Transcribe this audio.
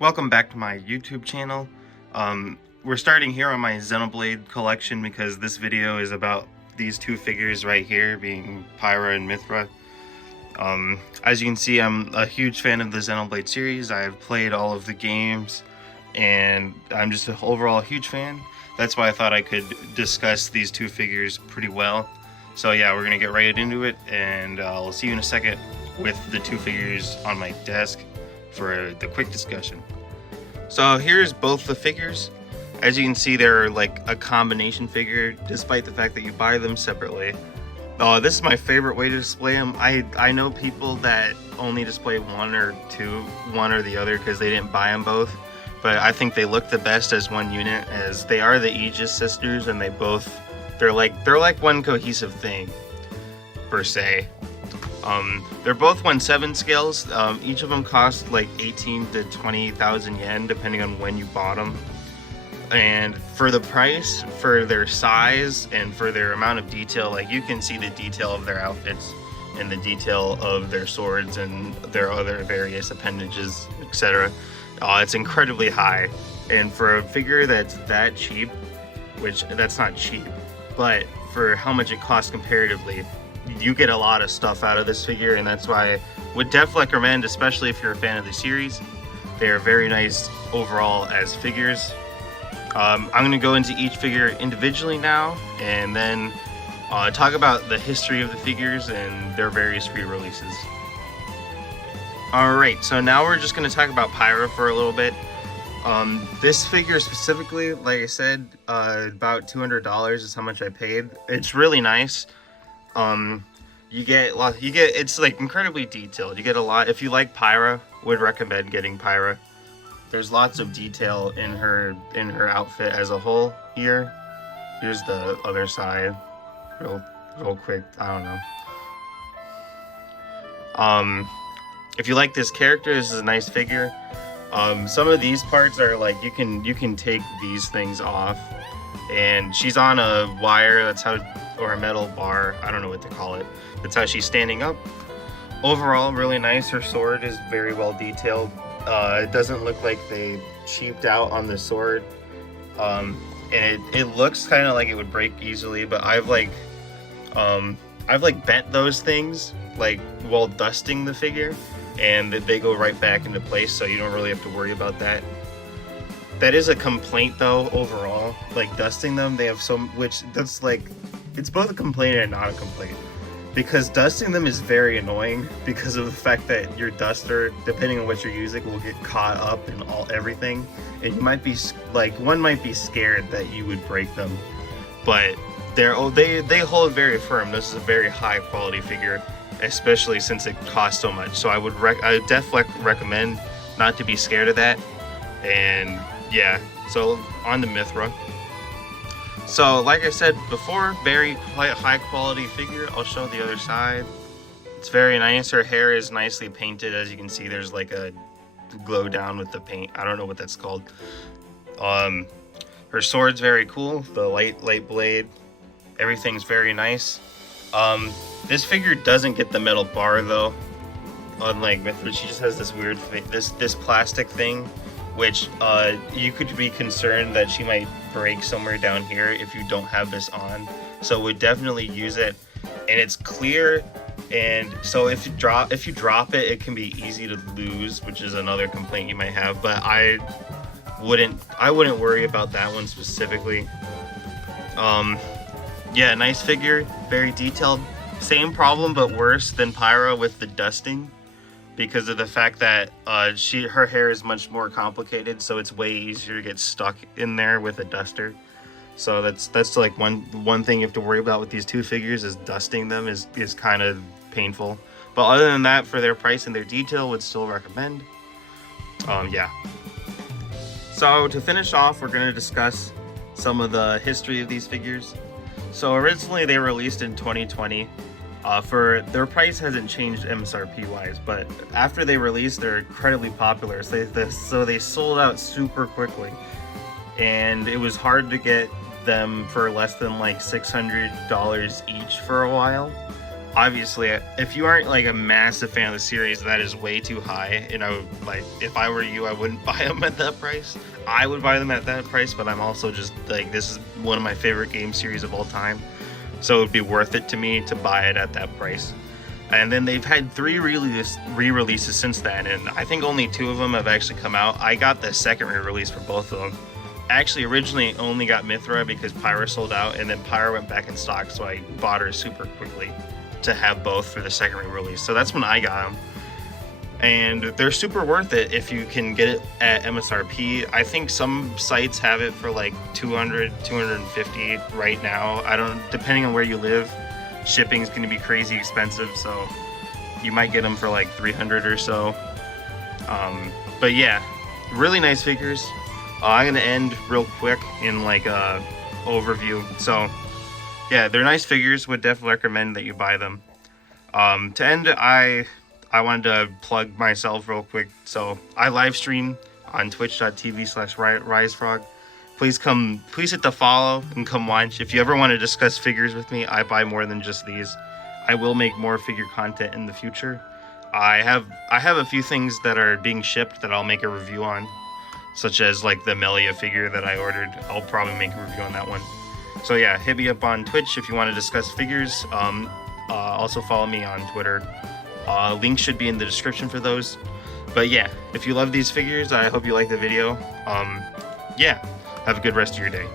Welcome back to my YouTube channel. We're starting here on my Xenoblade collection because this video is about these two figures right here, being Pyra and Mythra. As you can see, I'm a huge fan of the Xenoblade series. I've played all of the games and I'm just an overall huge fan. That's why I thought I could discuss these two figures pretty well. So yeah, we're gonna get right into it, and I'll see you in a second with the two figures on my desk for the quick discussion. So here's both the figures. As you can see, they're like a combination figure, despite the fact that you buy them separately. This is my favorite way to display them. I know people that only display one or the other because they didn't buy them both, but I think they look the best as one unit, as they are the Aegis sisters, and they're like one cohesive thing per se. They're both 1/7 scales. Each of them cost like 18 to 20,000 yen depending on when you bought them. And for the price, for their size, and for their amount of detail, like you can see the detail of their outfits and the detail of their swords and their other various appendages, etc. It's incredibly high. And for a figure that's that cheap, which that's not cheap, but for how much it costs comparatively, you get a lot of stuff out of this figure, and that's why I would definitely recommend, especially if you're a fan of the series. They are very nice overall as figures. I'm going to go into each figure individually now, and then talk about the history of the figures and their various re-releases. Alright, so now we're just going to talk about Pyra for a little bit. This figure specifically, like I said, about $200 is how much I paid. It's really nice. It's like incredibly detailed. You get a lot. If you like Pyra, would recommend getting Pyra. There's lots of detail in her outfit as a whole here. Here's the other side, real quick. I don't know. If you like this character, this is a nice figure. Some of these parts are like you can take these things off, and she's on a wire. That's how, or a metal bar. I don't know what to call it. That's how she's standing up. Overall, really nice. Her sword is very well detailed. It doesn't look like they cheaped out on the sword, and it looks kind of like it would break easily. But I've bent those things like while dusting the figure, and they go right back into place, so you don't really have to worry about that. That is a complaint though overall, like dusting them. They have that's like, it's both a complaint and not a complaint, because dusting them is very annoying because of the fact that your duster, depending on what you're using, will get caught up in everything, and you might be like, one might be scared that you would break them, but they hold very firm. This is a very high quality figure, especially since it costs so much. So I would definitely recommend not to be scared of that. And yeah, so on to Mythra. So like I said before, very high quality figure. I'll show the other side. It's very nice. Her hair is nicely painted. As you can see, there's like a glow down with the paint. I don't know what that's called. Her sword's very cool. The light blade. Everything's very nice. This figure doesn't get the metal bar though. Unlike Mythra, she just has this weird this plastic thing, which you could be concerned that she might break somewhere down here if you don't have this on. So we definitely use it, and it's clear, and so if you drop it, it can be easy to lose, which is another complaint you might have. But I wouldn't worry about that one specifically. Yeah, nice figure, very detailed. Same problem but worse than Pyra with the dusting, because of the fact that her hair is much more complicated, so it's way easier to get stuck in there with a duster. So that's like one thing you have to worry about with these two figures, is dusting them is kind of painful. But other than that, for their price and their detail, would still recommend. Yeah. So to finish off, we're going to discuss some of the history of these figures. So originally they were released in 2020. For their price hasn't changed MSRP wise, but after they released, they're incredibly popular. So they sold out super quickly, and it was hard to get them for less than like $600 each for a while. Obviously, if you aren't like a massive fan of the series, that is way too high. And I would, like, if I were you, I wouldn't buy them at that price. I would buy them at that price, but I'm also just like, this is one of my favorite game series of all time, so it would be worth it to me to buy it at that price. And then they've had 3 re-releases since then, and I think only 2 of them have actually come out. I got the second re-release for both of them. Actually, originally only got Mythra because Pyra sold out, and then Pyra went back in stock, so I bought her super quickly to have both for the second re-release. So that's when I got them, and they're super worth it if you can get it at MSRP. I think some sites have it for like 200, 250 right now. I don't, depending on where you live, shipping is going to be crazy expensive, so you might get them for like 300 or so. But yeah, really nice figures. I'm gonna end real quick in like a overview. So yeah, they're nice figures. Would definitely recommend that you buy them. To end, I wanted to plug myself real quick. So I live stream on twitch.tv/risefrog. Please hit the follow and come watch. If you ever want to discuss figures with me, I buy more than just these. I will make more figure content in the future. I have a few things that are being shipped that I'll make a review on, such as like the Melia figure that I ordered. I'll probably make a review on that one. So yeah, hit me up on Twitch if you want to discuss figures. Also follow me on Twitter. Links should be in the description for those. But yeah, if you love these figures, I hope you like the video. Yeah, have a good rest of your day.